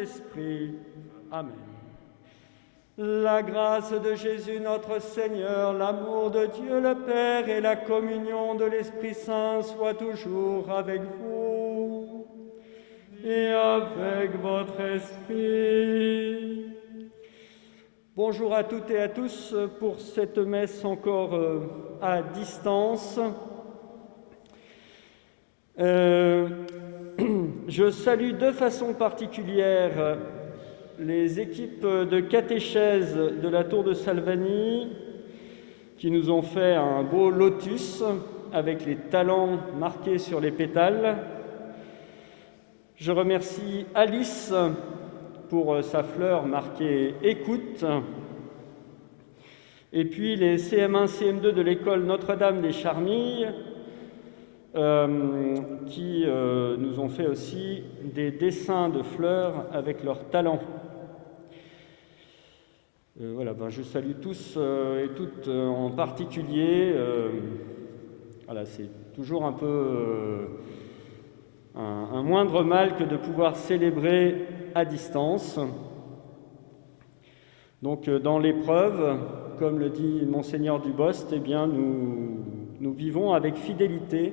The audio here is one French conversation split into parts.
Saint-Esprit. Amen. La grâce de Jésus notre Seigneur, l'amour de Dieu le Père et la communion de l'Esprit Saint soient toujours avec vous et avec votre esprit. Bonjour à toutes et à tous pour cette messe encore à distance. Je salue de façon particulière les équipes de catéchèse de la Tour de Salvani qui nous ont fait un beau lotus avec les talents marqués sur les pétales. Je remercie Alice pour sa fleur marquée « Écoute ». Et puis les CM1, CM2 de l'école Notre-Dame des Charmilles qui nous ont fait aussi des dessins de fleurs avec leurs talents. Voilà, je salue tous et toutes en particulier. Voilà, c'est toujours un peu un moindre mal que de pouvoir célébrer à distance. Donc, dans l'épreuve, comme le dit Monseigneur Dubost, eh bien, nous vivons avec fidélité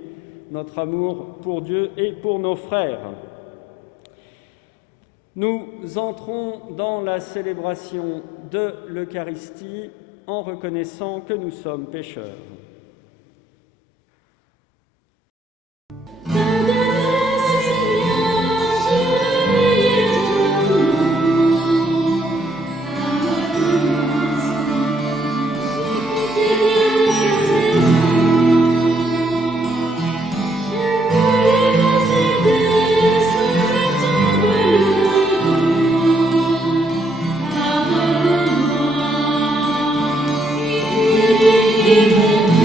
notre amour pour Dieu et pour nos frères. Nous entrons dans la célébration de l'Eucharistie en reconnaissant que nous sommes pécheurs. Amen.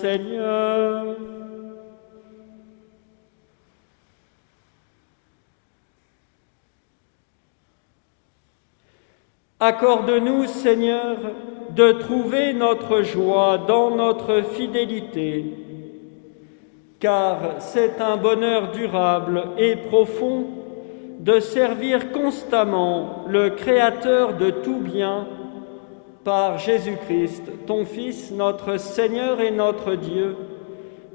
Seigneur. Accorde-nous, Seigneur, de trouver notre joie dans notre fidélité, car c'est un bonheur durable et profond de servir constamment le Créateur de tout bien par Jésus-Christ, ton Fils, notre Seigneur et notre Dieu,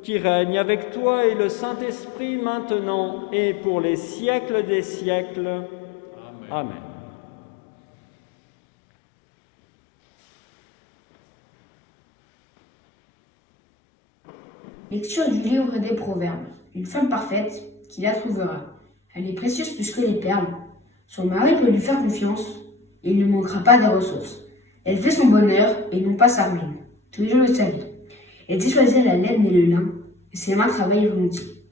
qui règne avec toi et le Saint-Esprit maintenant et pour les siècles des siècles. Amen. Amen. Lecture du livre des Proverbes. Une femme parfaite, qui la trouvera. Elle est précieuse plus que les perles. Son mari peut lui faire confiance, et il ne manquera pas des ressources. Elle fait son bonheur et non pas sa ruine, tous les jours de sa vie. Elle sait choisir la laine et le lin, et ses mains travaillent volontiers.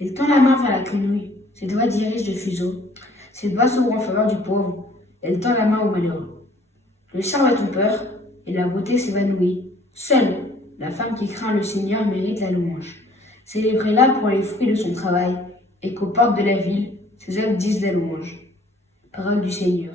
Elle tend la main vers la quenouille, ses doigts dirigent le fuseau, ses doigts s'ouvrent en faveur du pauvre, elle tend la main au malheureux. Le charme a ton peur, et la beauté s'évanouit. Seule la femme qui craint le Seigneur mérite la louange. Célébrez-la pour les fruits de son travail, et qu'aux portes de la ville, ses œuvres disent la louange. Parole du Seigneur.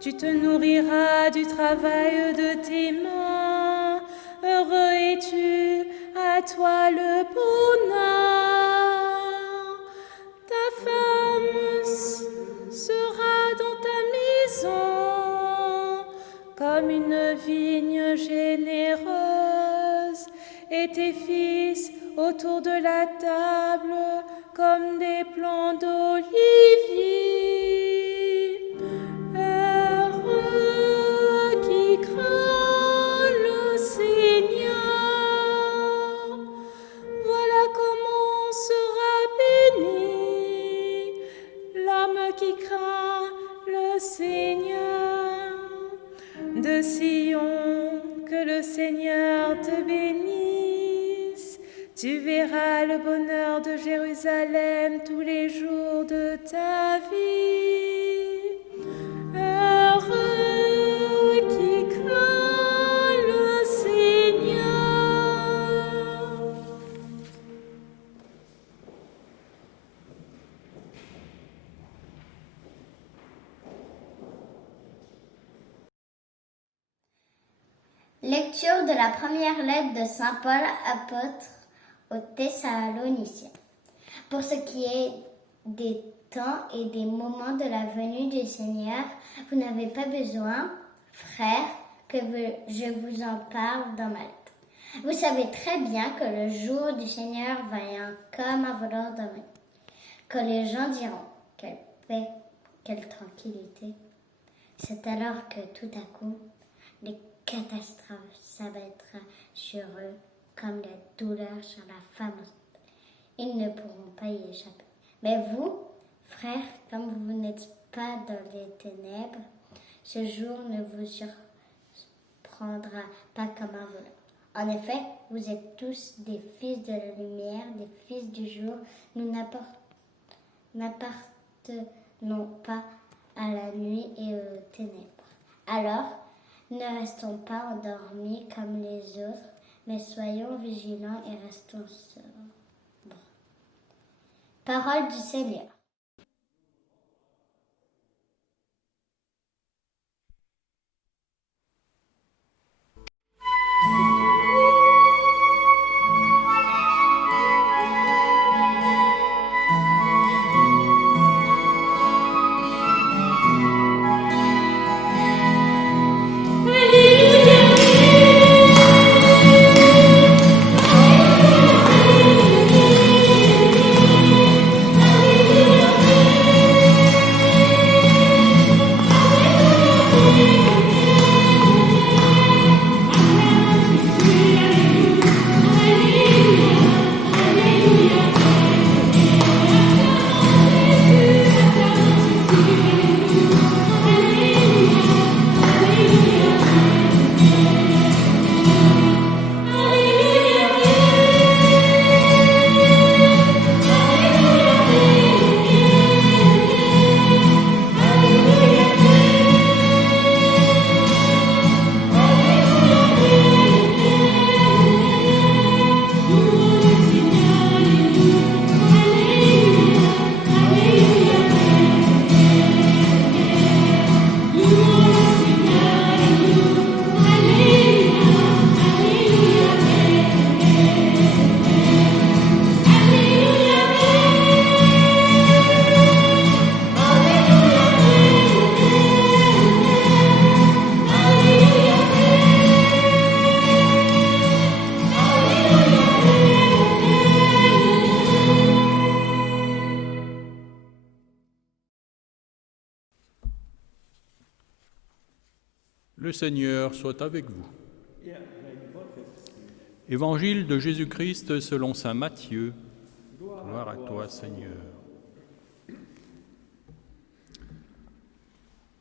Tu te nourriras du travail de tes mains. Heureux es-tu, à toi le bonheur. Ta femme sera dans ta maison comme une vigne généreuse, et tes fils autour de la table comme des plants d'olivier. Qui craint le Seigneur. De Sion, que le Seigneur te bénisse. Tu verras le bonheur de Jérusalem tous les jours de ta vie. Heureux qui craint le Seigneur. Lecture de la première lettre de Saint Paul, apôtre aux Thessaloniciens. Pour ce qui est des temps et des moments de la venue du Seigneur, vous n'avez pas besoin, frères, que je vous en parle dans ma lettre. Vous savez très bien que le jour du Seigneur vient comme un voleur dans la nuit, que les gens diront « Quelle paix, quelle tranquillité !» C'est alors que tout à coup, les catastrophes s'abattra sur eux comme la douleur sur la femme enceinte. Ils ne pourront pas y échapper. Mais vous, frères, comme vous n'êtes pas dans les ténèbres, ce jour ne vous surprendra pas comme un voleur. En effet, vous êtes tous des fils de la lumière, des fils du jour. Nous n'appartenons pas à la nuit et aux ténèbres. Alors, ne restons pas endormis comme les autres, mais soyons vigilants et restons sobres. Parole du Seigneur. Alleluia. Le Seigneur soit avec vous. Évangile de Jésus-Christ selon saint Matthieu. Gloire à toi, Seigneur.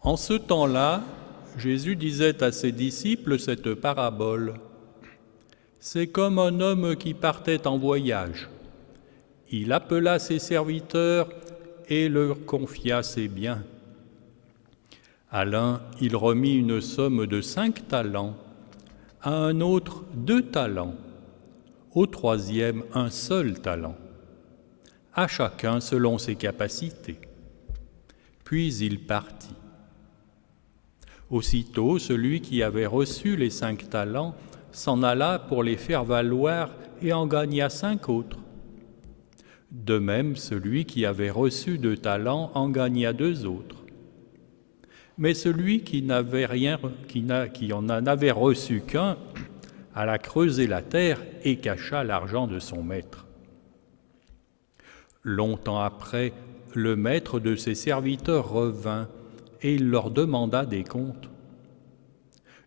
En ce temps-là, Jésus disait à ses disciples cette parabole. C'est comme un homme qui partait en voyage. Il appela ses serviteurs et leur confia ses biens. À l'un, il remit une somme de 5 talents, à un autre 2 talents, au troisième un seul talent, à chacun selon ses capacités. Puis il partit. Aussitôt, celui qui avait reçu les 5 talents s'en alla pour les faire valoir et en gagna 5 autres. De même, celui qui avait reçu 2 talents en gagna 2 autres. Mais celui qui en avait reçu qu'un, alla creuser la terre et cacha l'argent de son maître. Longtemps après, le maître de ses serviteurs revint et il leur demanda des comptes.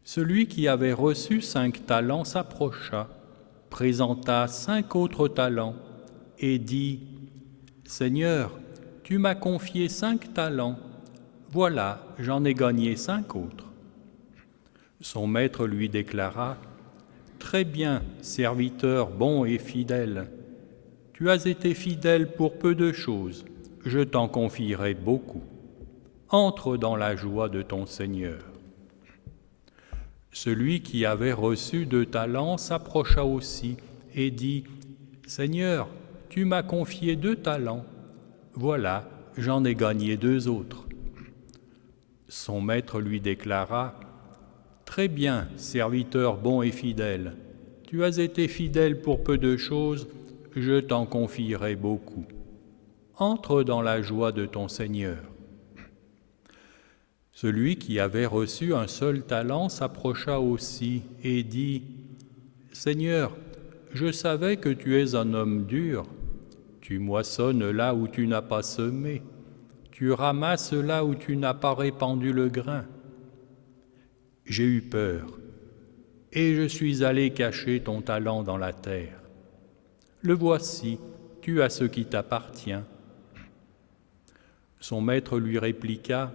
Celui qui avait reçu 5 talents s'approcha, présenta 5 autres talents et dit « Seigneur, tu m'as confié 5 talents. Voilà, j'en ai gagné 5 autres. » Son maître lui déclara « Très bien, serviteur bon et fidèle. Tu as été fidèle pour peu de choses, je t'en confierai beaucoup. Entre dans la joie de ton Seigneur. » Celui qui avait reçu 2 talents s'approcha aussi et dit « Seigneur, tu m'as confié 2 talents. Voilà, j'en ai gagné 2 autres. » Son maître lui déclara « Très bien, serviteur bon et fidèle. Tu as été fidèle pour peu de choses, je t'en confierai beaucoup. Entre dans la joie de ton Seigneur. » Celui qui avait reçu un seul talent s'approcha aussi et dit « Seigneur, je savais que tu es un homme dur. Tu moissonnes là où tu n'as pas semé. Tu ramasses là où tu n'as pas répandu le grain. J'ai eu peur, et je suis allé cacher ton talent dans la terre. Le voici, tu as ce qui t'appartient. » Son maître lui répliqua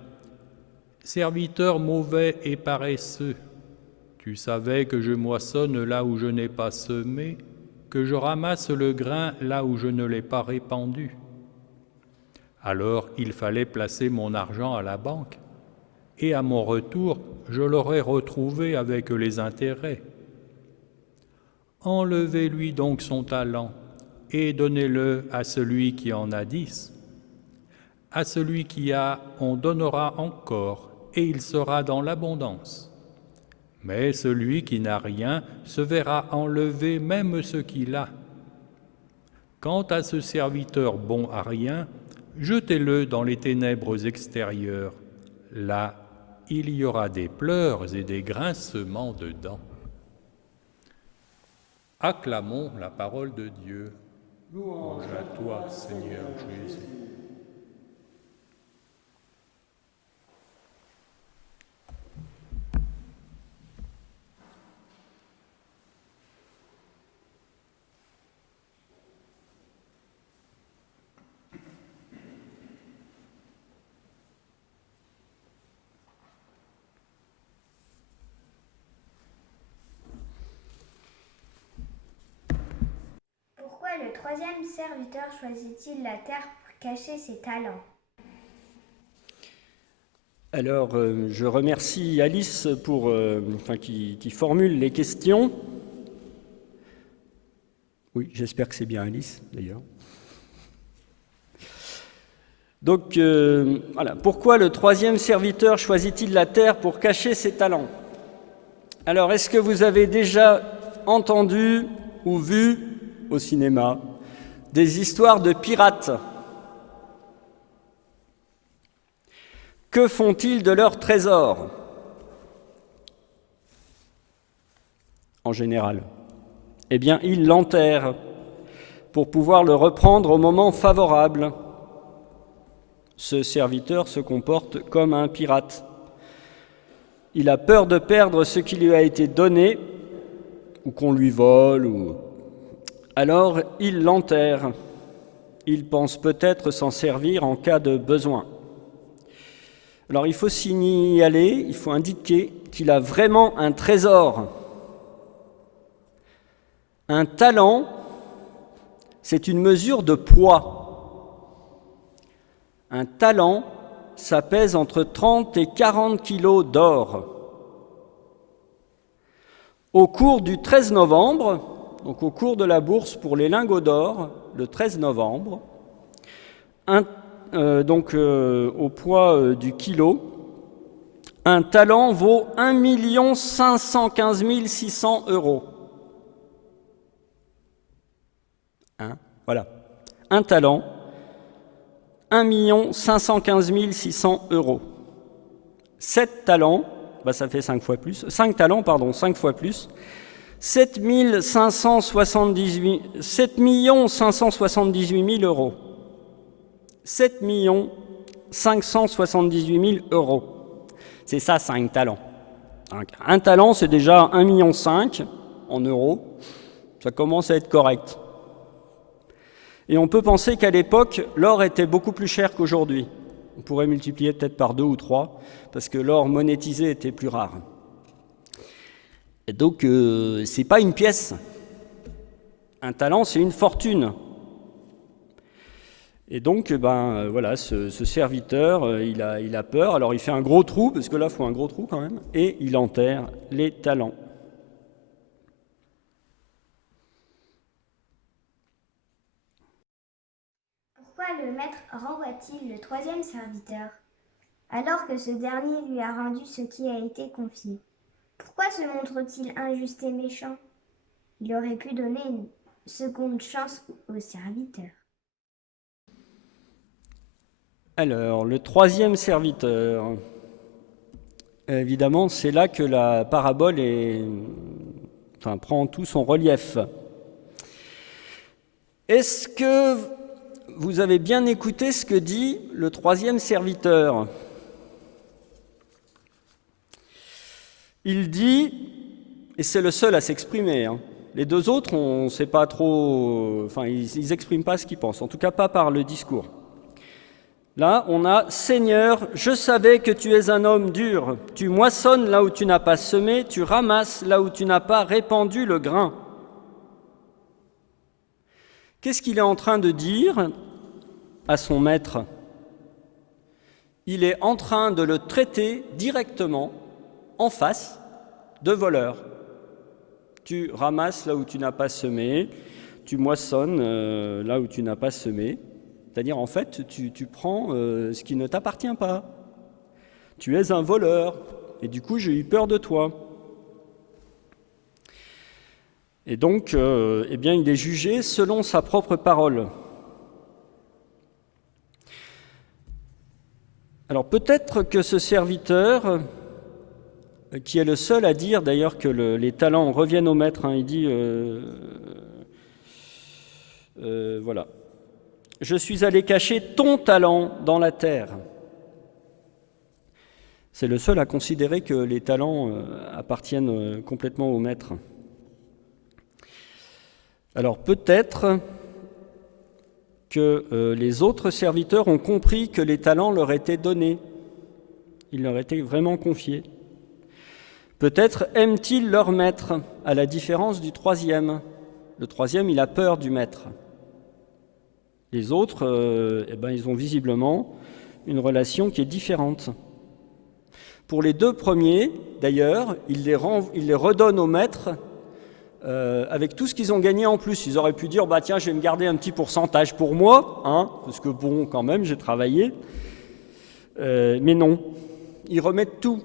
« Serviteur mauvais et paresseux, tu savais que je moissonne là où je n'ai pas semé, que je ramasse le grain là où je ne l'ai pas répandu. Alors il fallait placer mon argent à la banque, et à mon retour, je l'aurais retrouvé avec les intérêts. Enlevez-lui donc son talent, et donnez-le à celui qui en a 10. À celui qui a, on donnera encore, et il sera dans l'abondance. Mais celui qui n'a rien se verra enlever même ce qu'il a. Quant à ce serviteur bon à rien, jetez-le dans les ténèbres extérieures. Là, il y aura des pleurs et des grincements de dents. » Acclamons la parole de Dieu. Louange à toi, Seigneur Jésus. Pourquoi le troisième serviteur choisit-il la terre pour cacher ses talents? Alors, je remercie Alice qui formule les questions. Oui, j'espère que c'est bien Alice, d'ailleurs. Donc, voilà. Pourquoi le troisième serviteur choisit-il la terre pour cacher ses talents? Alors, est-ce que vous avez déjà entendu ou vu au cinéma des histoires de pirates? Que font-ils de leurs trésors? En général, eh bien, ils l'enterrent pour pouvoir le reprendre au moment favorable. Ce serviteur se comporte comme un pirate. il a peur de perdre ce qui lui a été donné, ou qu'on lui vole, alors il l'enterre. Il pense peut-être s'en servir en cas de besoin. Alors il faut signaler, il faut indiquer qu'il a vraiment un trésor. Un talent, c'est une mesure de poids. Un talent, ça pèse entre 30 et 40 kilos d'or. Au cours du 13 novembre, donc au cours de la bourse pour les lingots d'or, le 13 novembre, au poids du kilo, un talent vaut 1 515 600 euros. Voilà, un talent, 1 515 600 euros. 7 talents, ça fait 5 fois plus, 5 talents, 5 fois plus, 7 578 000 euros. 7 578 000 euros. C'est ça, 5 talents. Un talent, c'est déjà 1,5 million en euros. Ça commence à être correct. Et on peut penser qu'à l'époque, l'or était beaucoup plus cher qu'aujourd'hui. On pourrait multiplier peut-être par 2 ou 3, parce que l'or monétisé était plus rare. Et donc, ce n'est pas une pièce. Un talent, c'est une fortune. Et donc, ce serviteur, il a peur. Alors, il fait un gros trou, parce que là, il faut un gros trou quand même, et il enterre les talents. Pourquoi le maître renvoie-t-il le troisième serviteur, alors que ce dernier lui a rendu ce qui a été confié? Pourquoi se montre-t-il injuste et méchant? Il aurait pu donner une seconde chance au serviteur. Alors, le troisième serviteur, évidemment, c'est là que la parabole prend tout son relief. Est-ce que vous avez bien écouté ce que dit le troisième serviteur? Il dit, et c'est le seul à s'exprimer, les deux autres, on ne sait pas trop, ils n'expriment pas ce qu'ils pensent, en tout cas pas par le discours. Là, on a « Seigneur, je savais que tu es un homme dur. Tu moissonnes là où tu n'as pas semé, tu ramasses là où tu n'as pas répandu le grain. » Qu'est-ce qu'il est en train de dire à son maître? Il est en train de le traiter directement, en face, de voleur. Tu ramasses là où tu n'as pas semé, tu moissonnes là où tu n'as pas semé. C'est-à-dire, en fait, tu prends ce qui ne t'appartient pas. Tu es un voleur, et du coup, j'ai eu peur de toi. Et donc, il est jugé selon sa propre parole. Alors, peut-être que ce serviteur, qui est le seul à dire, d'ailleurs, que les talents reviennent au maître, il dit, voilà. Je suis allé cacher ton talent dans la terre. C'est le seul à considérer que les talents appartiennent complètement au maître. Alors peut-être que les autres serviteurs ont compris que les talents leur étaient donnés. Ils leur étaient vraiment confiés. Peut-être aiment-ils leur maître, à la différence du troisième. Le troisième, il a peur du maître. Les autres, ils ont visiblement une relation qui est différente. Pour les deux premiers, d'ailleurs, ils les redonnent au maître avec tout ce qu'ils ont gagné en plus. Ils auraient pu dire, tiens, je vais me garder un petit pourcentage pour moi, parce que quand même, j'ai travaillé. Mais non, ils remettent tout.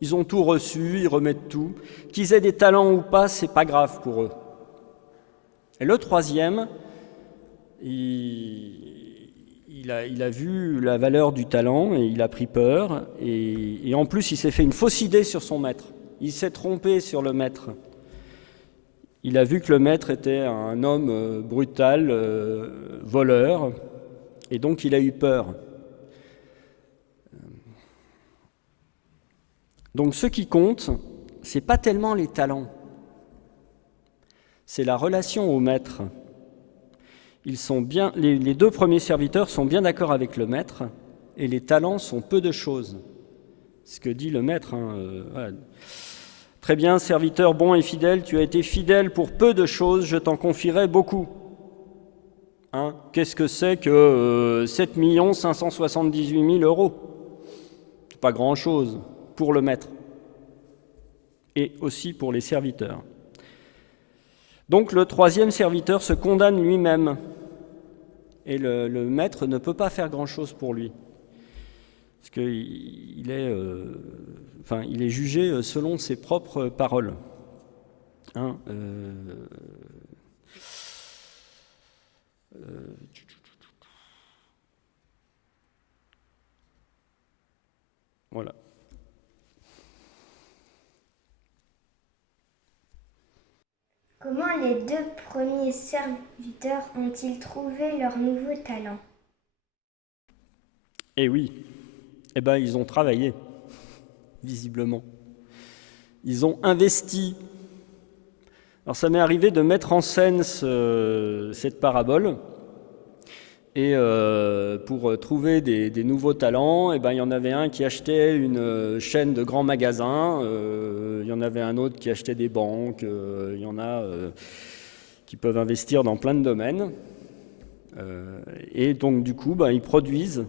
Ils ont tout reçu, ils remettent tout. Qu'ils aient des talents ou pas, c'est pas grave pour eux. Et le troisième, il a vu la valeur du talent et il a pris peur. Et en plus, il s'est fait une fausse idée sur son maître. Il s'est trompé sur le maître. Il a vu que le maître était un homme brutal, voleur, et donc il a eu peur. Donc ce qui compte, c'est pas tellement les talents, c'est la relation au maître. Les 2 premiers serviteurs sont bien d'accord avec le maître, et les talents sont peu de choses. Ce que dit le maître. Voilà. Très bien, serviteur bon et fidèle, tu as été fidèle pour peu de choses, je t'en confierai beaucoup. Qu'est-ce que c'est que 7 578 000 euros? C'est pas grand-chose pour le maître et aussi pour les serviteurs. Donc le 3e serviteur se condamne lui-même et le maître ne peut pas faire grand-chose pour lui parce qu'il est jugé selon ses propres paroles. Voilà. Comment les 2 premiers serviteurs ont-ils trouvé leur nouveau talent? Eh oui, ils ont travaillé, visiblement. Ils ont investi. Alors ça m'est arrivé de mettre en scène cette parabole. Et pour trouver des nouveaux talents, il y en avait un qui achetait une chaîne de grands magasins, il y en avait un autre qui achetait des banques, il y en a qui peuvent investir dans plein de domaines. Et donc du coup, ils produisent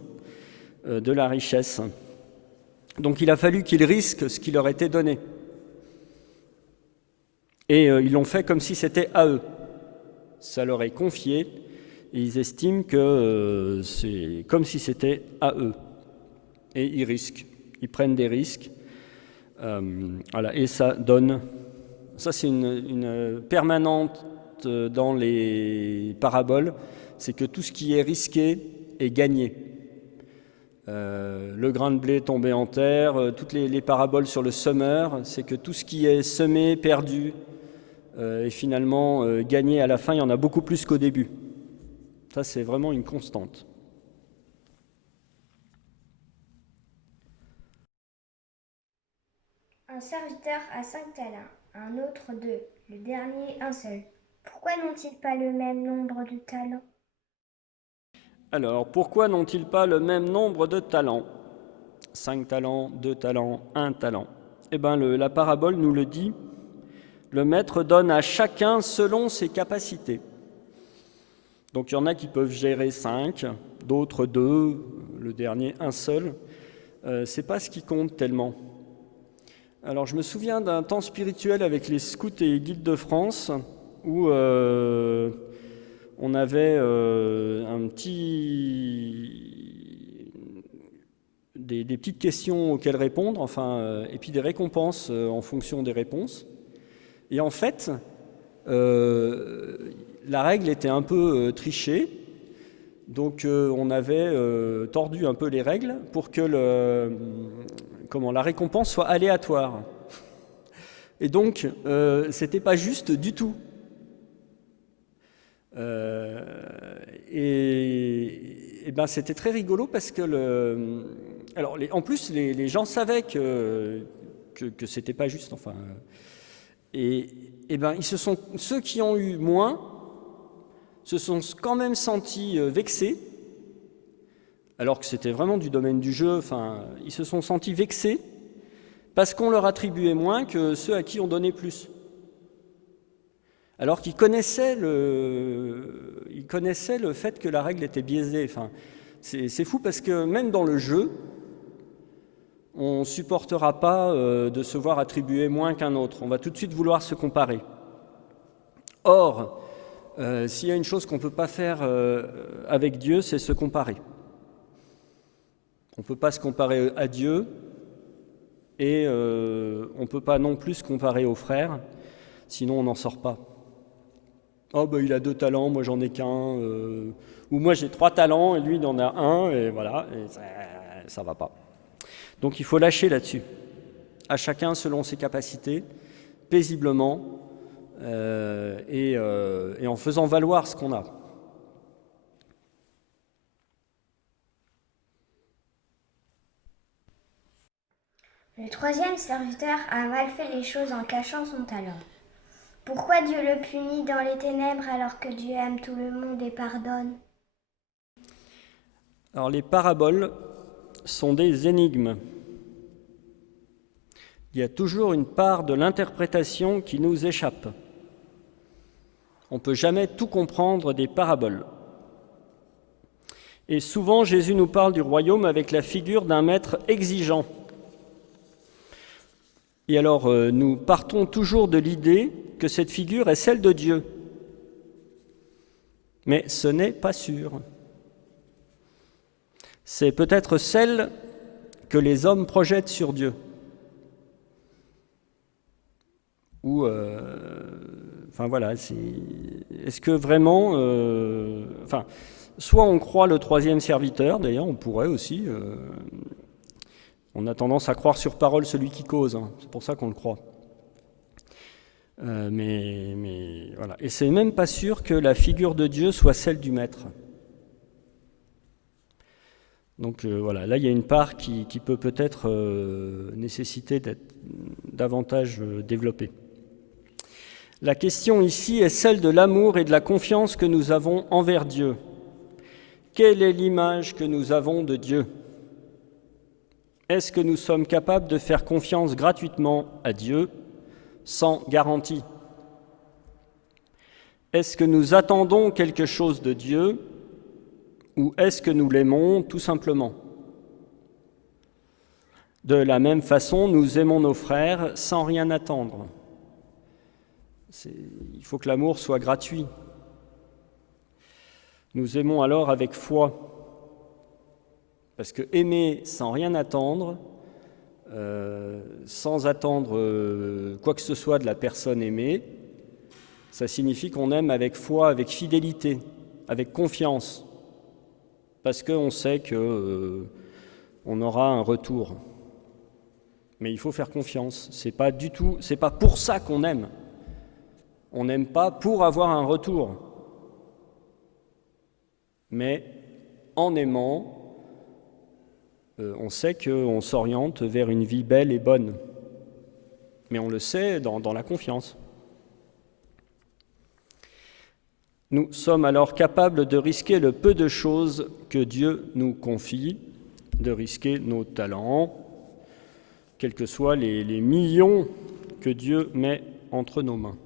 de la richesse. Donc il a fallu qu'ils risquent ce qui leur était donné. Et ils l'ont fait comme si c'était à eux. Ça leur est confié. Et ils estiment que c'est comme si c'était à eux. Et ils risquent, ils prennent des risques. Voilà. Et ça c'est une permanente dans les paraboles, c'est que tout ce qui est risqué est gagné. Le grain de blé tombé en terre, toutes les paraboles sur le semeur, c'est que tout ce qui est semé, perdu, est finalement gagné à la fin, il y en a beaucoup plus qu'au début. Ça, c'est vraiment une constante. Un serviteur a 5 talents, un autre 2, le dernier un seul. Pourquoi n'ont-ils pas le même nombre de talents? Alors, pourquoi n'ont-ils pas le même nombre de talents? 5 talents, 2 talents, 1 talent. La parabole nous le dit, le maître donne à chacun selon ses capacités. Donc il y en a qui peuvent gérer 5, d'autres 2, le dernier un seul. C'est pas ce qui compte tellement. Alors je me souviens d'un temps spirituel avec les scouts et guides de France où on avait des petites questions auxquelles répondre, et puis des récompenses en fonction des réponses. Et en fait, la règle était un peu trichée, donc on avait tordu un peu les règles pour que la récompense soit aléatoire. Et donc, c'était pas juste du tout. C'était très rigolo parce que en plus les gens savaient que c'était pas juste. Ceux qui ont eu moins se sont quand même sentis vexés, alors que c'était vraiment du domaine du jeu. Ils se sont sentis vexés parce qu'on leur attribuait moins que ceux à qui on donnait plus. Alors qu'ils connaissaient le fait que la règle était biaisée. C'est fou parce que même dans le jeu, on ne supportera pas de se voir attribuer moins qu'un autre. On va tout de suite vouloir se comparer. Or, s'il y a une chose qu'on ne peut pas faire avec Dieu, c'est se comparer. On ne peut pas se comparer à Dieu et on ne peut pas non plus se comparer aux frères, sinon on n'en sort pas. Il a 2 talents, moi j'en ai qu'un, ou moi j'ai 3 talents et lui il en a 1, et voilà, et ça va pas. Donc il faut lâcher là-dessus, à chacun selon ses capacités, paisiblement, et en faisant valoir ce qu'on a. Le troisième serviteur a mal fait les choses en cachant son talent. Pourquoi Dieu le punit dans les ténèbres alors que Dieu aime tout le monde et pardonne? Alors les paraboles sont des énigmes. Il y a toujours une part de l'interprétation qui nous échappe. On ne peut jamais tout comprendre des paraboles. Et souvent, Jésus nous parle du royaume avec la figure d'un maître exigeant. Et alors, nous partons toujours de l'idée que cette figure est celle de Dieu. Mais ce n'est pas sûr. C'est peut-être celle que les hommes projettent sur Dieu. Ou, est-ce que vraiment... soit on croit le troisième serviteur, d'ailleurs, on pourrait aussi... on a tendance à croire sur parole celui qui cause, hein, c'est pour ça qu'on le croit. Mais voilà. Et c'est même pas sûr que la figure de Dieu soit celle du maître. Donc voilà, là il y a une part qui peut peut-être nécessiter d'être davantage développée. La question ici est celle de l'amour et de la confiance que nous avons envers Dieu. Quelle est l'image que nous avons de Dieu ? Est-ce que nous sommes capables de faire confiance gratuitement à Dieu, sans garantie ? Est-ce que nous attendons quelque chose de Dieu ou est-ce que nous l'aimons tout simplement ? De la même façon, nous aimons nos frères sans rien attendre. Il faut que l'amour soit gratuit. Nous aimons alors avec foi. Parce que aimer sans rien attendre, sans attendre quoi que ce soit de la personne aimée, ça signifie qu'on aime avec foi, avec fidélité, avec confiance, parce qu'on sait qu'on aura un retour. Mais il faut faire confiance. C'est pas pour ça qu'on aime. On n'aime pas pour avoir un retour. Mais en aimant, on sait qu'on s'oriente vers une vie belle et bonne. Mais on le sait dans la confiance. Nous sommes alors capables de risquer le peu de choses que Dieu nous confie, de risquer nos talents, quels que soient les millions que Dieu met entre nos mains.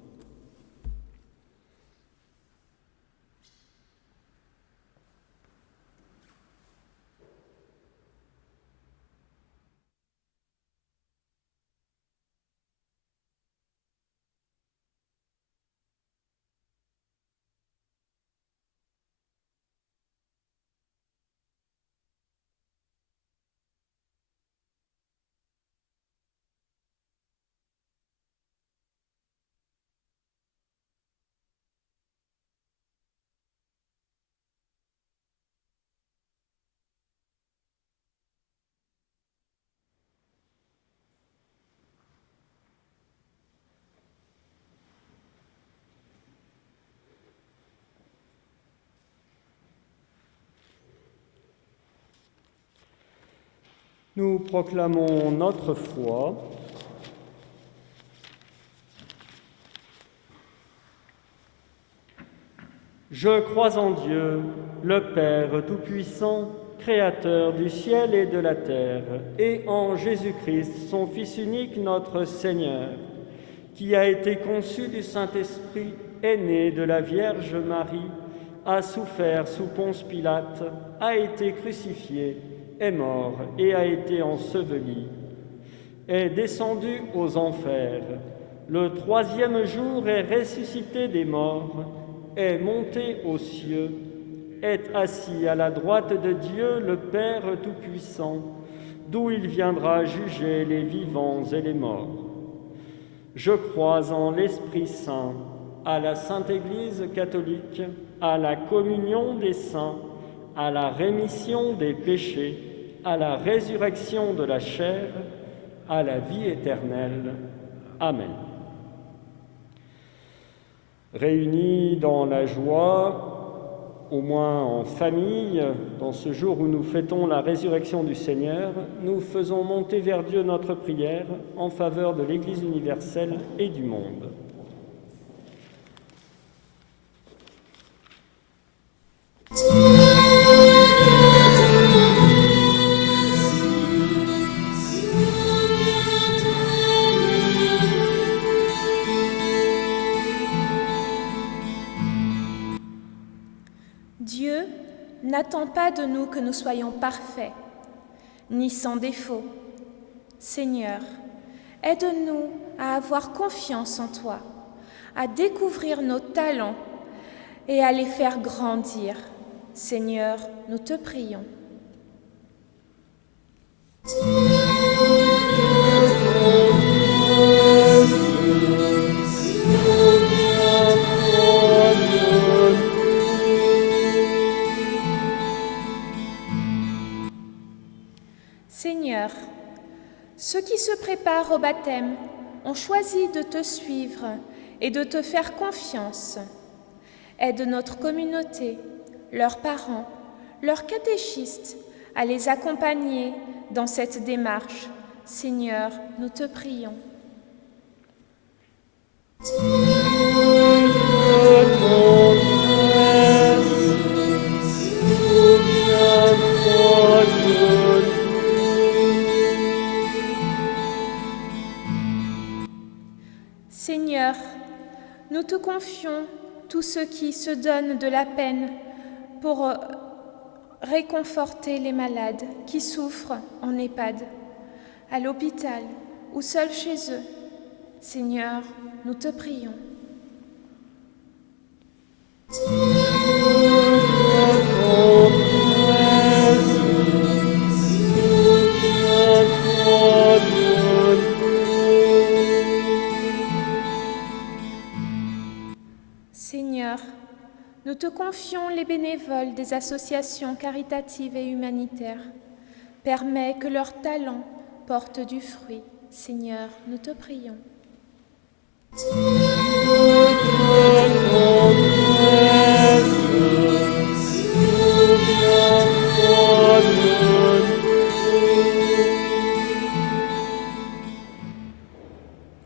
Nous proclamons notre foi. Je crois en Dieu, le Père Tout-Puissant, Créateur du ciel et de la terre, et en Jésus-Christ, son Fils unique, notre Seigneur, qui a été conçu du Saint-Esprit, est né de la Vierge Marie, a souffert sous Ponce Pilate, a été crucifié, est mort et a été enseveli, est descendu aux enfers, le troisième jour est ressuscité des morts, est monté aux cieux, est assis à la droite de Dieu le Père Tout-Puissant, d'où il viendra juger les vivants et les morts. Je crois en l'Esprit Saint, à la Sainte Église catholique, à la communion des saints, à la rémission des péchés, à la résurrection de la chair, à la vie éternelle. Amen. Réunis dans la joie, au moins en famille, dans ce jour où nous fêtons la résurrection du Seigneur, nous faisons monter vers Dieu notre prière en faveur de l'Église universelle et du monde. Dieu n'attend pas de nous que nous soyons parfaits, ni sans défaut. Seigneur, aide-nous à avoir confiance en toi, à découvrir nos talents et à les faire grandir. Seigneur, nous te prions. Seigneur, ceux qui se préparent au baptême ont choisi de te suivre et de te faire confiance. Aide notre communauté, leurs parents, leurs catéchistes à les accompagner dans cette démarche. Seigneur, nous te prions. Seigneur, nous te confions tous ceux qui se donnent de la peine pour réconforter les malades qui souffrent en EHPAD, à l'hôpital ou seuls chez eux. Seigneur, nous te prions. Seigneur, nous te confions les bénévoles des associations caritatives et humanitaires. Permets que leurs talents portent du fruit. Seigneur, nous te prions.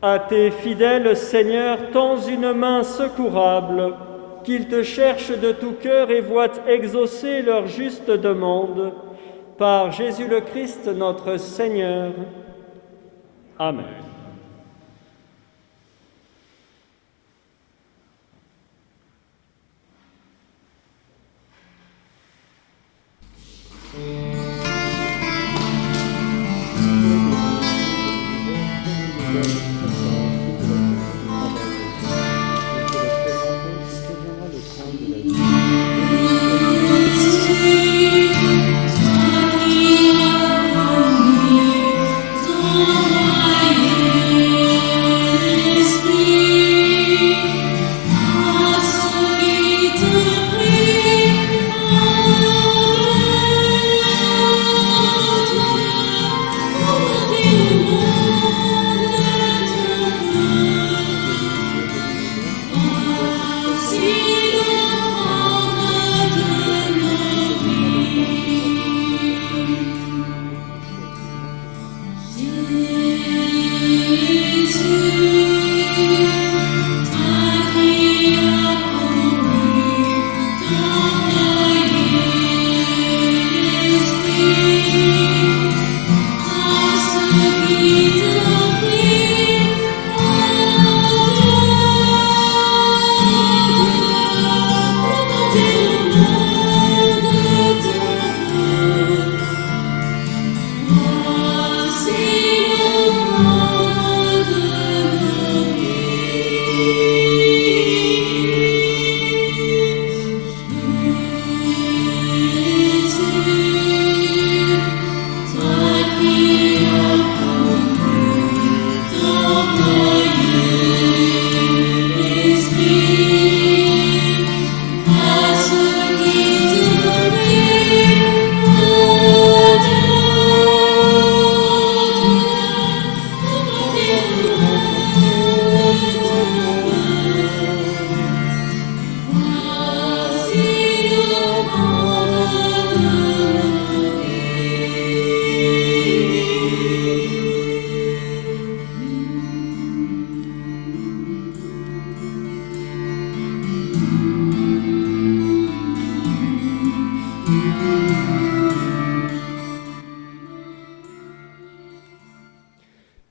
À tes fidèles, Seigneur, tends une main secourable, qu'ils te cherchent de tout cœur et voient exaucer leur juste demande. Par Jésus le Christ, notre Seigneur. Amen.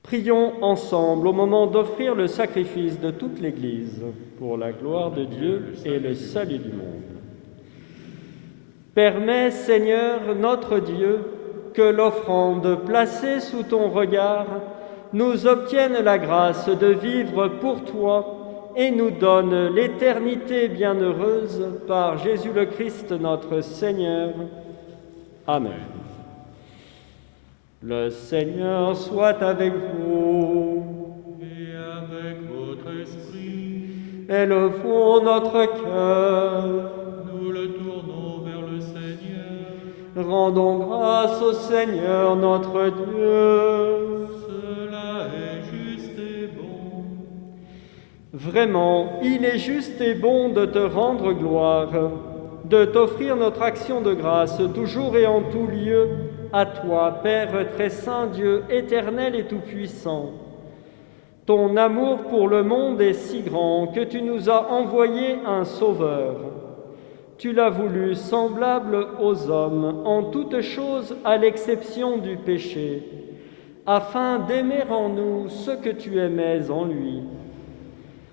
Prions ensemble au moment d'offrir le sacrifice de toute l'Église pour la gloire de Dieu et le salut du monde. Permets, Seigneur notre Dieu, que l'offrande placée sous ton regard nous obtienne la grâce de vivre pour toi et nous donne l'éternité bienheureuse par Jésus le Christ notre Seigneur. Amen. Le Seigneur soit avec vous. Et avec votre esprit, Élevons notre cœur. nous le tournons vers le Seigneur. Rendons grâce au Seigneur notre Dieu. Cela est juste et bon. Vraiment, il est juste et bon de te rendre gloire, de t'offrir notre action de grâce toujours et en tout lieu, à toi, Père très saint, Dieu éternel et tout-puissant. Ton amour pour le monde est si grand que tu nous as envoyé un Sauveur. Tu l'as voulu semblable aux hommes en toutes choses à l'exception du péché, afin d'aimer en nous ce que tu aimais en lui.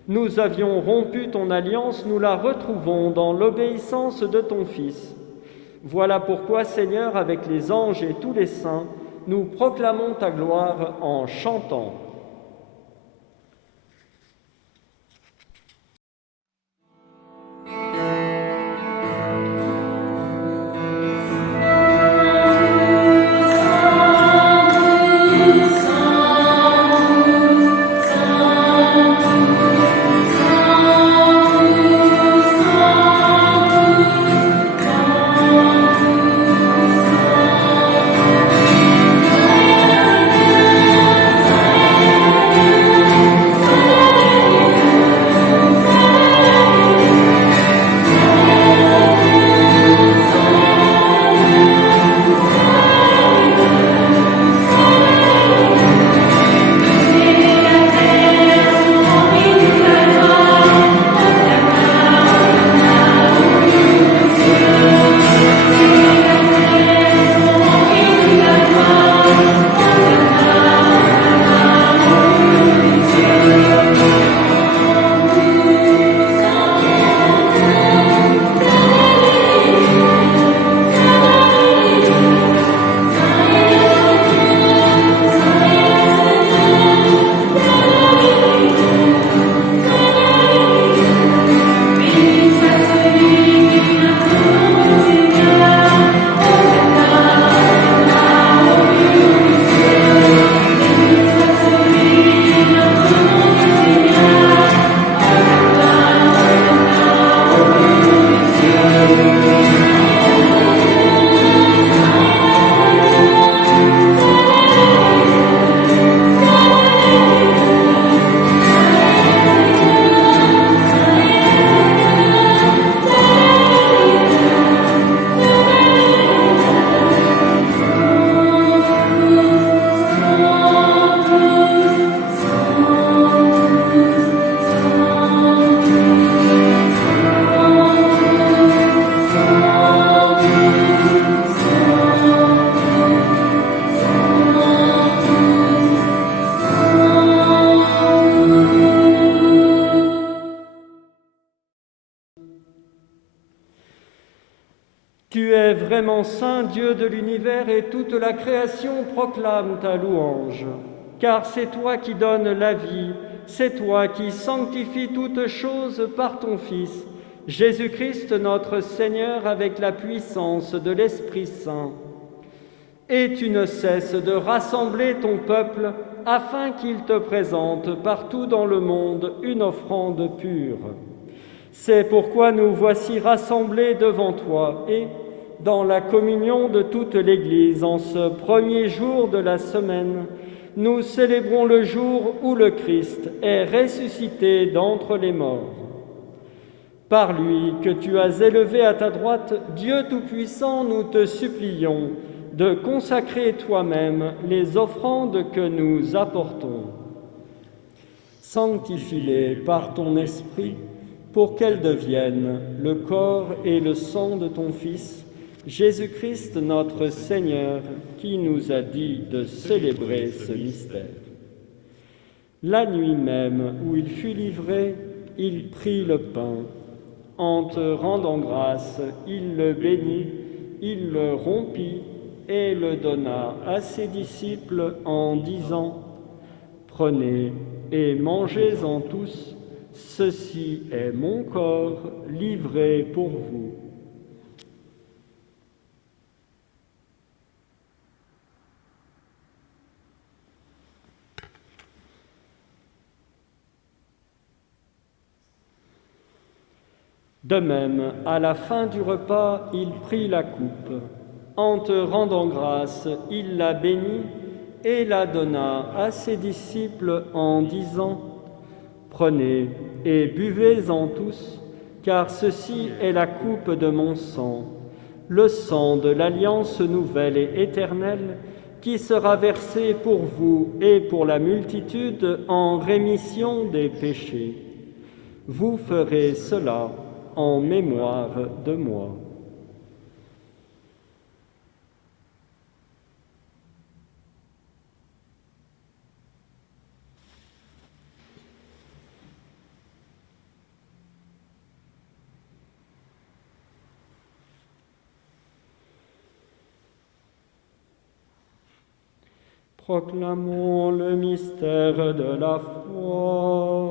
Nous avions rompu ton alliance, nous la retrouvons dans l'obéissance de ton Fils. Voilà pourquoi, Seigneur, avec les anges et tous les saints, nous proclamons ta gloire en chantant. Tu es vraiment saint, Dieu de l'univers, et toute la création proclame ta louange. Car c'est toi qui donnes la vie, c'est toi qui sanctifies toutes choses par ton Fils, Jésus-Christ notre Seigneur, avec la puissance de l'Esprit Saint. Et tu ne cesses de rassembler ton peuple afin qu'il te présente partout dans le monde une offrande pure. C'est pourquoi nous voici rassemblés devant toi et, dans la communion de toute l'Église, en ce premier jour de la semaine, nous célébrons le jour où le Christ est ressuscité d'entre les morts. Par lui que tu as élevé à ta droite, Dieu Tout-Puissant, nous te supplions de consacrer toi-même les offrandes que nous apportons. Sanctifie-les par ton Esprit, pour qu'elles deviennent le corps et le sang de ton Fils, Jésus-Christ notre Seigneur, qui nous a dit de célébrer ce mystère. La nuit même où il fut livré, il prit le pain. En te rendant grâce, il le bénit, il le rompit et le donna à ses disciples en disant : « Prenez et mangez-en tous, ceci est mon corps livré pour vous. » De même, à la fin du repas, il prit la coupe. En te rendant grâce, il la bénit et la donna à ses disciples en disant : « Prenez et buvez-en tous, car ceci est la coupe de mon sang, le sang de l'alliance nouvelle et éternelle, qui sera versé pour vous et pour la multitude en rémission des péchés. Vous ferez cela en mémoire de moi. » Proclamons le mystère de la foi.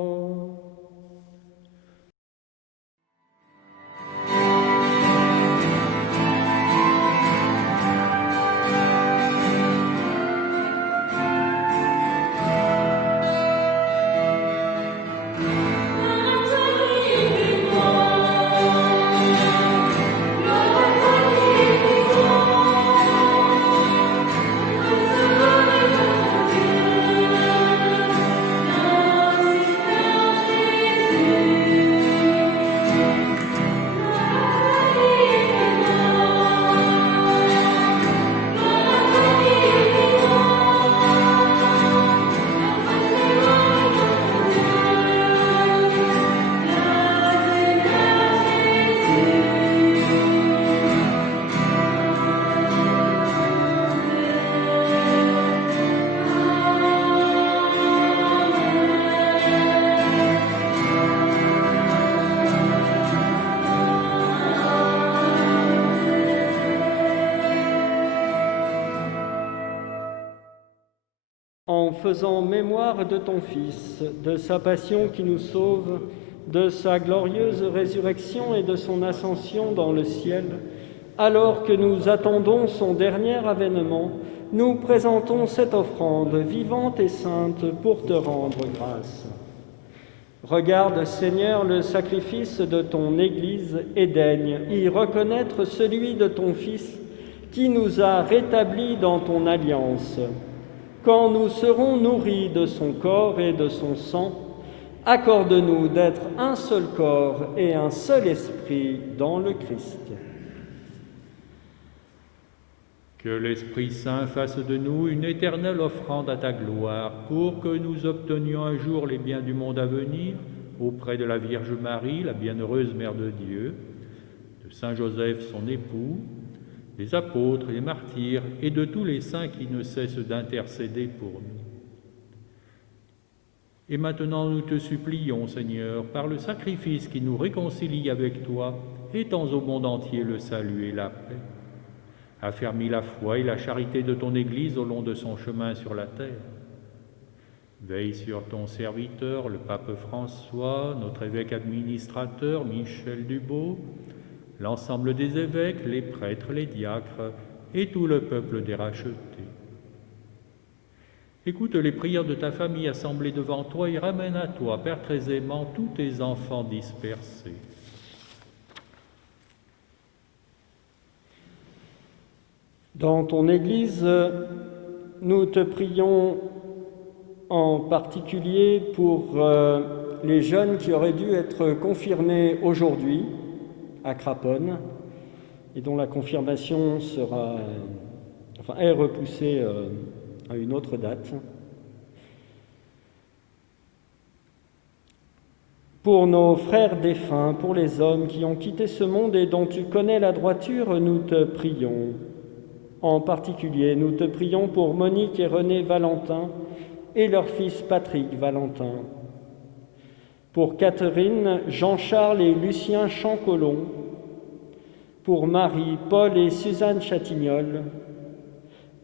En faisant mémoire de ton Fils, de sa passion qui nous sauve, de sa glorieuse résurrection et de son ascension dans le ciel, alors que nous attendons son dernier avènement, nous présentons cette offrande vivante et sainte pour te rendre grâce. Regarde, Seigneur, le sacrifice de ton Église et daigne y reconnaître celui de ton Fils qui nous a rétablis dans ton alliance. Quand nous serons nourris de son corps et de son sang, accorde-nous d'être un seul corps et un seul esprit dans le Christ. Que l'Esprit Saint fasse de nous une éternelle offrande à ta gloire, pour que nous obtenions un jour les biens du monde à venir, auprès de la Vierge Marie, la bienheureuse Mère de Dieu, de Saint Joseph, son époux, des apôtres, les martyrs et de tous les saints qui ne cessent d'intercéder pour nous. Et maintenant nous te supplions, Seigneur, par le sacrifice qui nous réconcilie avec toi, étends au monde entier le salut et la paix. Affermis la foi et la charité de ton Église au long de son chemin sur la terre. Veille sur ton serviteur, le pape François, notre évêque administrateur, Michel Dubo, l'ensemble des évêques, les prêtres, les diacres et tout le peuple des rachetés. Écoute les prières de ta famille assemblée devant toi et ramène à toi, Père très aimant, tous tes enfants dispersés. Dans ton Église, nous te prions en particulier pour les jeunes qui auraient dû être confirmés aujourd'hui à Craponne et dont la confirmation est repoussée à une autre date. Pour nos frères défunts, pour les hommes qui ont quitté ce monde et dont tu connais la droiture, nous te prions. En particulier, nous te prions pour Monique et René Valentin, et leur fils Patrick Valentin. Pour Catherine, Jean-Charles et Lucien Chancolon. Pour Marie, Paul et Suzanne Chatignol.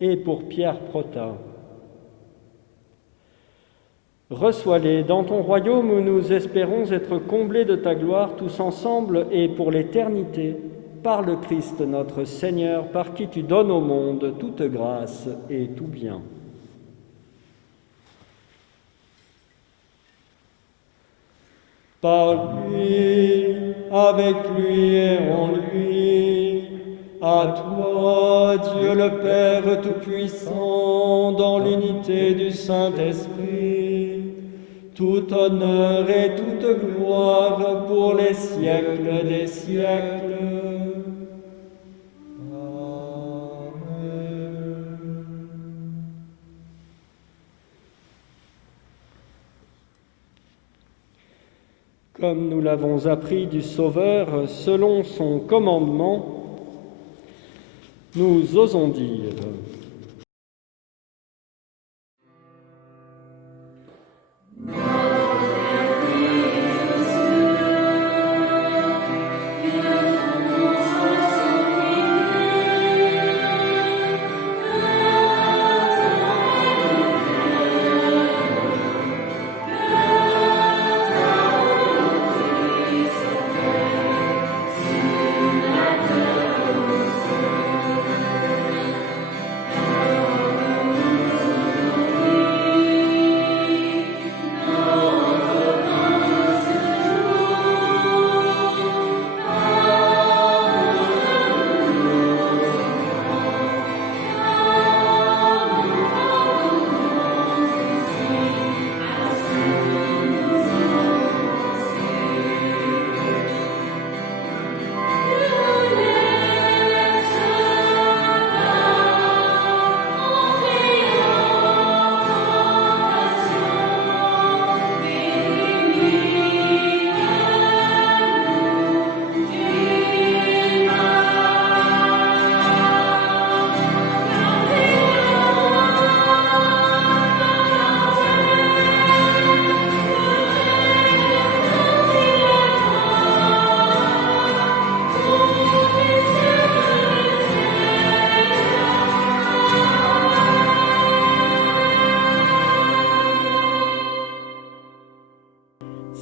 Et pour Pierre Protat. Reçois-les dans ton royaume où nous espérons être comblés de ta gloire tous ensemble et pour l'éternité, par le Christ notre Seigneur, par qui tu donnes au monde toute grâce et tout bien. Par lui, avec lui et en lui, à toi, Dieu le Père Tout-Puissant, dans l'unité du Saint-Esprit, tout honneur et toute gloire pour les siècles des siècles. Comme nous l'avons appris du Sauveur, selon son commandement, nous osons dire: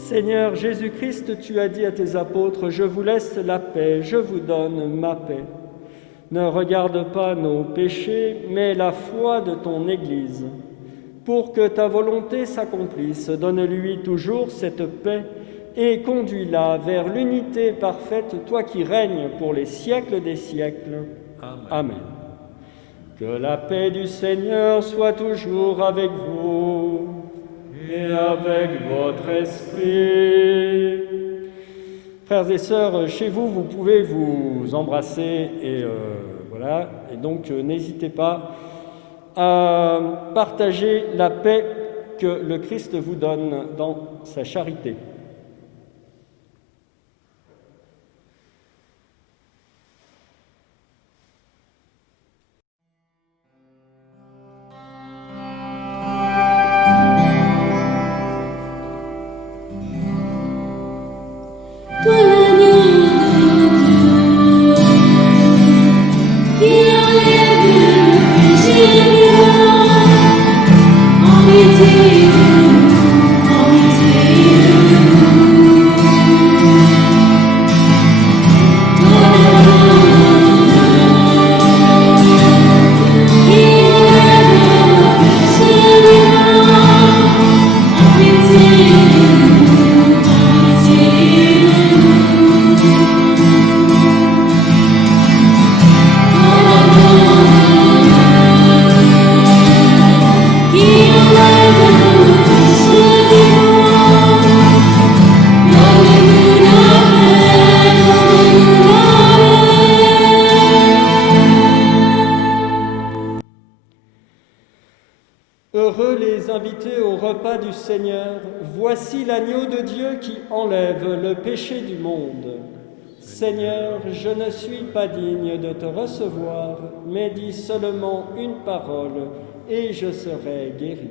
Seigneur Jésus-Christ, tu as dit à tes apôtres: « Je vous laisse la paix, je vous donne ma paix. » Ne regarde pas nos péchés, mais la foi de ton Église. Pour que ta volonté s'accomplisse, donne-lui toujours cette paix et conduis-la vers l'unité parfaite, toi qui règnes pour les siècles des siècles. Amen. Amen. Que la paix du Seigneur soit toujours avec vous et avec votre esprit. Frères et sœurs, chez vous, vous pouvez vous embrasser et voilà. Et donc, n'hésitez pas à partager la paix que le Christ vous donne dans sa charité. Heureux les invités au repas du Seigneur. Voici l'agneau de Dieu qui enlève le péché du monde. Seigneur, je ne suis pas digne de te recevoir, mais dis seulement une parole et je serai guéri.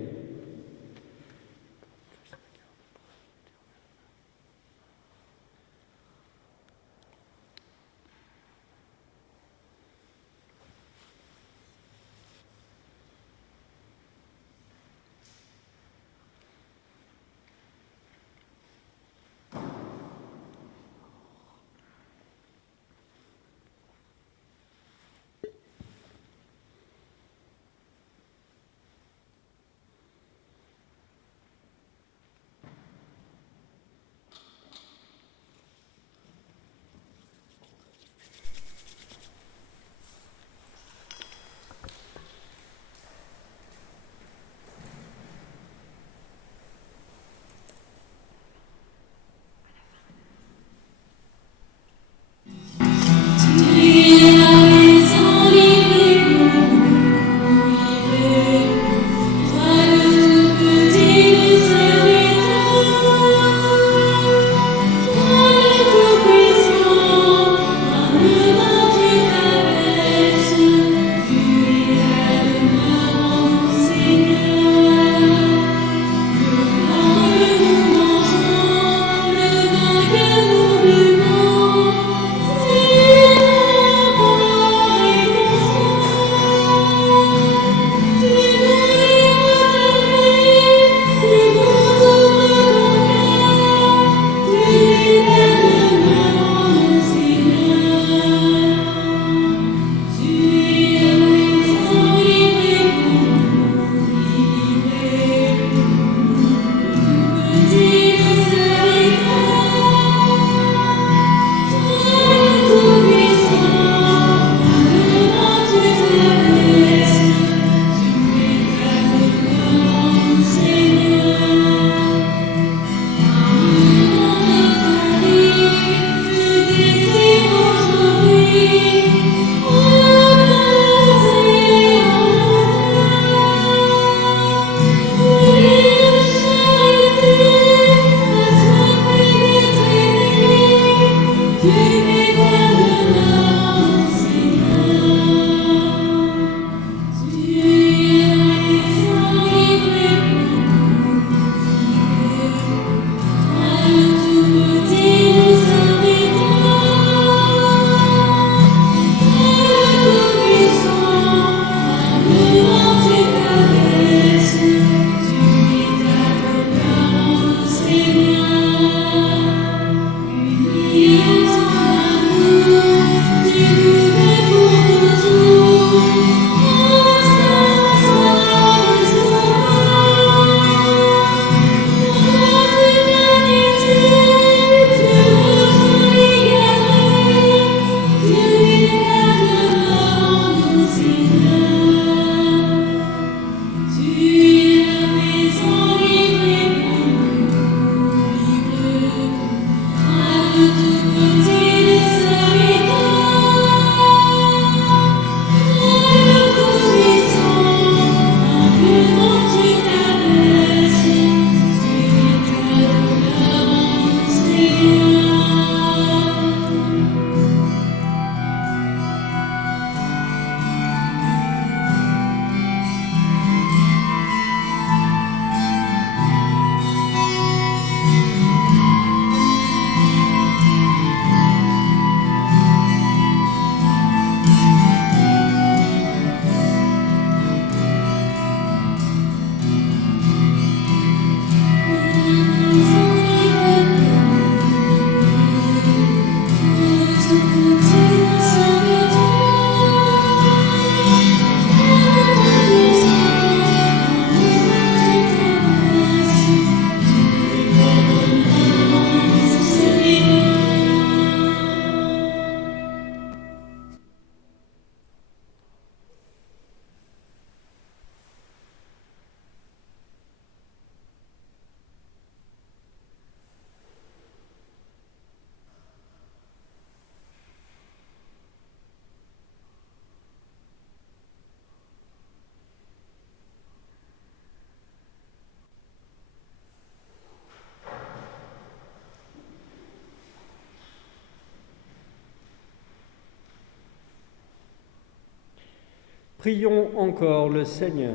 Prions encore le Seigneur.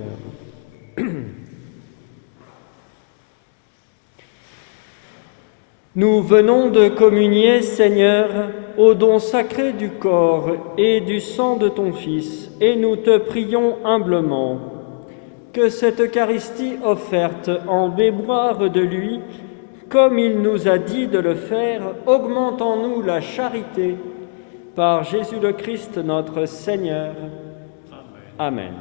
Nous venons de communier, Seigneur, au don sacré du corps et du sang de ton Fils, et nous te prions humblement que cette Eucharistie offerte en mémoire de lui, comme il nous a dit de le faire, augmente en nous la charité, par Jésus le Christ notre Seigneur. Amen.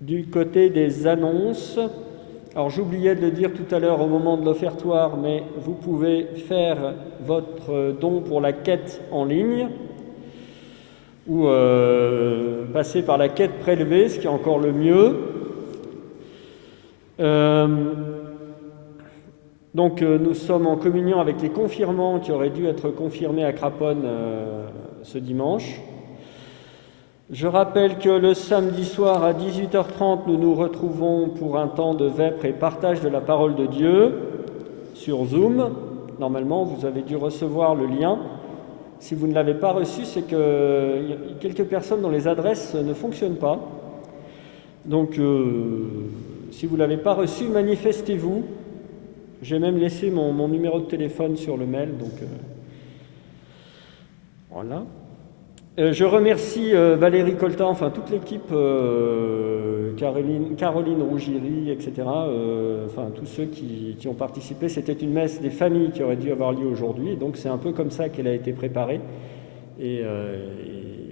Du côté des annonces, alors j'oubliais de le dire tout à l'heure au moment de l'offertoire, mais vous pouvez faire votre don pour la quête en ligne ou passer par la quête prélevée, ce qui est encore le mieux. Donc nous sommes en communion avec les confirmants qui auraient dû être confirmés à Craponne ce dimanche. Je rappelle que le samedi soir à 18h30, nous nous retrouvons pour un temps de vêpres et partage de la parole de Dieu sur Zoom. Normalement, vous avez dû recevoir le lien. Si vous ne l'avez pas reçu, c'est qu'il y a quelques personnes dont les adresses ne fonctionnent pas. Donc, si vous ne l'avez pas reçu, manifestez-vous. J'ai même laissé mon numéro de téléphone sur le mail, donc voilà. Je remercie Valérie Coltin, enfin toute l'équipe, Caroline Rougiry, etc. Enfin tous ceux qui ont participé. C'était une messe des familles qui aurait dû avoir lieu aujourd'hui, donc c'est un peu comme ça qu'elle a été préparée. Et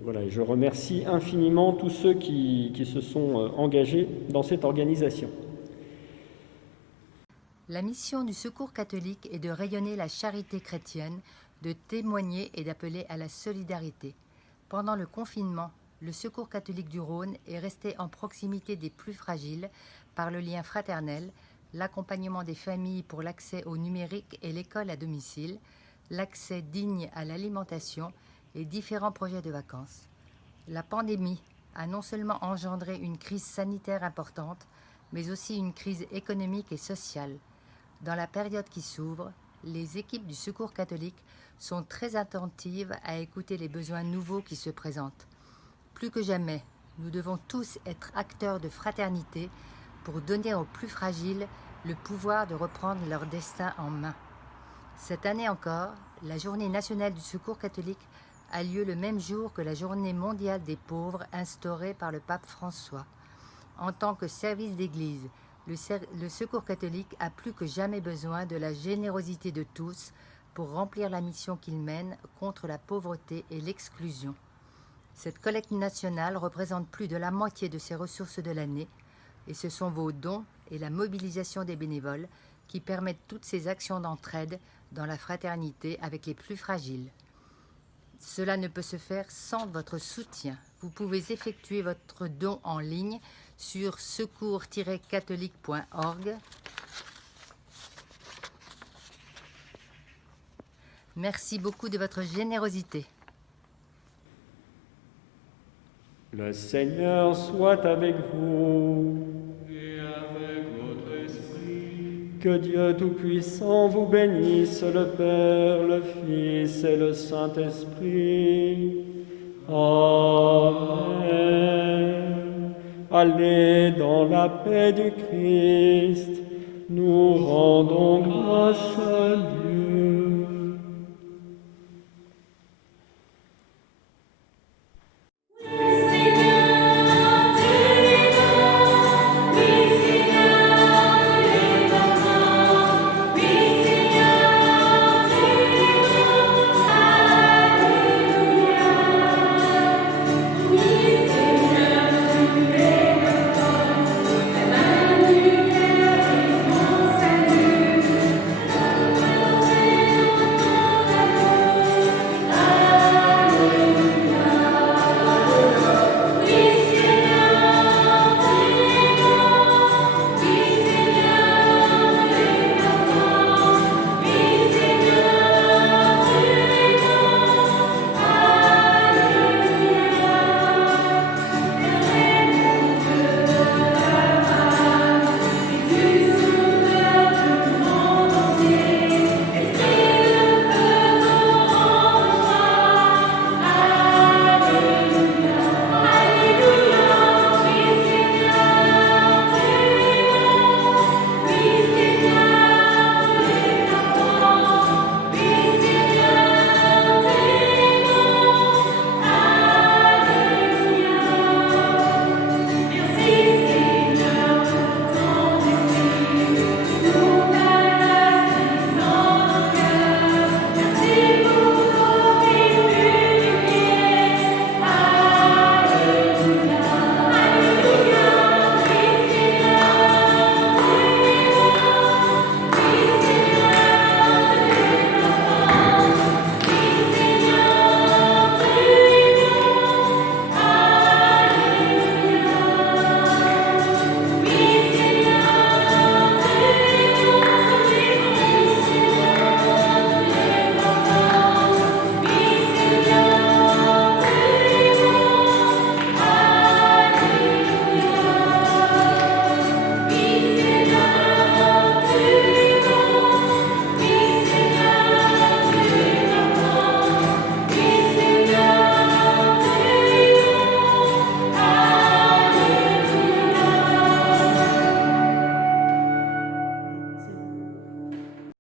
voilà, je remercie infiniment tous ceux qui se sont engagés dans cette organisation. La mission du Secours catholique est de rayonner la charité chrétienne, de témoigner et d'appeler à la solidarité. Pendant le confinement, le Secours catholique du Rhône est resté en proximité des plus fragiles par le lien fraternel, l'accompagnement des familles pour l'accès au numérique et l'école à domicile, l'accès digne à l'alimentation et différents projets de vacances. La pandémie a non seulement engendré une crise sanitaire importante, mais aussi une crise économique et sociale. Dans la période qui s'ouvre, les équipes du Secours catholique sont très attentives à écouter les besoins nouveaux qui se présentent. Plus que jamais, nous devons tous être acteurs de fraternité pour donner aux plus fragiles le pouvoir de reprendre leur destin en main. Cette année encore, la Journée nationale du Secours catholique a lieu le même jour que la Journée mondiale des pauvres instaurée par le pape François. En tant que service d'Église, le Secours catholique a plus que jamais besoin de la générosité de tous pour remplir la mission qu'il mène contre la pauvreté et l'exclusion. Cette collecte nationale représente plus de la moitié de ses ressources de l'année et ce sont vos dons et la mobilisation des bénévoles qui permettent toutes ces actions d'entraide dans la fraternité avec les plus fragiles. Cela ne peut se faire sans votre soutien. Vous pouvez effectuer votre don en ligne sur secours-catholique.org. Merci beaucoup de votre générosité. Le Seigneur soit avec vous. Et avec votre esprit. Que Dieu Tout-Puissant vous bénisse, le Père, le Fils et le Saint-Esprit. Amen. Allez dans la paix du Christ, nous rendons grâce à lui.